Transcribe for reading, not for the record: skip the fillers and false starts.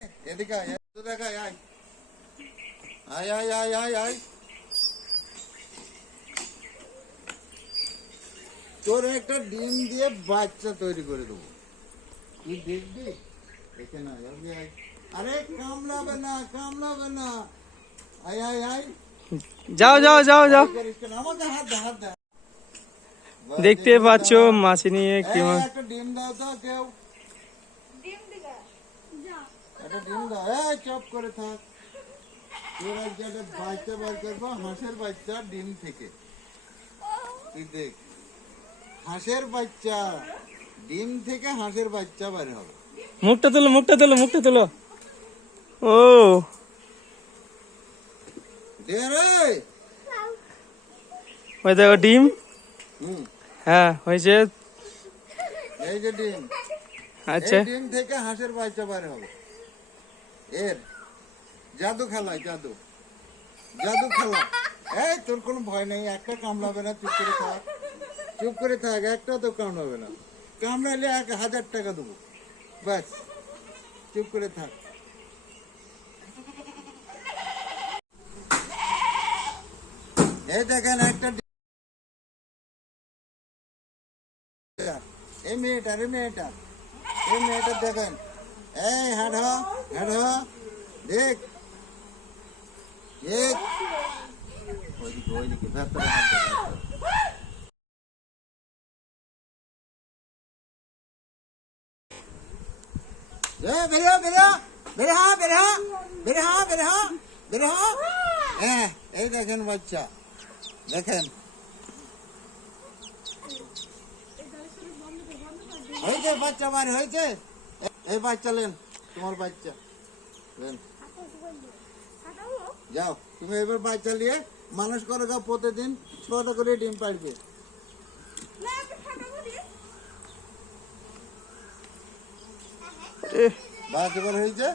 এদিকে আয়, এদিকে আয়, আয় আয় আয় আয় আয়। তোর একটা ডিম দিয়ে বাচ্চা তৈরি করে দেবো, তুই দেখবি। এখানে আয়, এদিকে আয়। আরে কামড়াবে না, কামড়াবে না। আয় আয় আয়। যাও যাও যাও যাও। আমাকে হাত দে, হাত দে। দেখতে পাচ্ছ মাছি নিয়ে কি এই, একটা ডিম দাও তো কেউ। একটা ডিম দাও। এই চপ করে থাক। তোর আজকে একটা বাচ্চা বার করবো, হাঁসের বাচ্চা ডিম থেকে। তুই দেখ, হাঁসের বাচ্চা ডিম থেকে হাঁসের বাচ্চা বার হবে। মুখটা তোলো, মুখটা তোলো, মুখটা তোলো। ও দে রে। ওই দেখো ডিম। হুম, হ্যাঁ হয়েছে। এই যে ডিম, আচ্ছা এই ডিম থেকে হাঁসের বাচ্চা বার হবে। এর জাদু খেলায়, জাদু, জাদু খেলা। এই তোর কোনো ভয় নেই, একটা কামড়াবে না, চুপ করে থাক, চুপ করে থাক, একটা তো কামড়াবে না। কামড়ালে 1000 টাকা দেবো, ব্যাস, চুপ করে থাক। এই দেখেন একটা এই মেয়েটা, এই মেয়েটা, এই মেয়েটা দেখেন। এই হাঁটো, হাঁটো, দেখ, দেখ। ওইদিকে, ওইদিকে, ভেতরে হাঁটো, ভেতরে। বেরো বেরো, বেরো বেরো, বেরো বেরো, বেরো। হ্যাঁ, এই দেখেন বাচ্চা, দেখেন। হয়েছে বাচ্চা, বার হয়েছে। এই বাচ্চা নেন, তোমার বাচ্চা নেন। যাও তুমি এবার বাচ্চা নিয়ে মানুষ করো, গা প্রতিদিন 6টা করে ডিম পাড়বে। বাস এবার হয়েছে।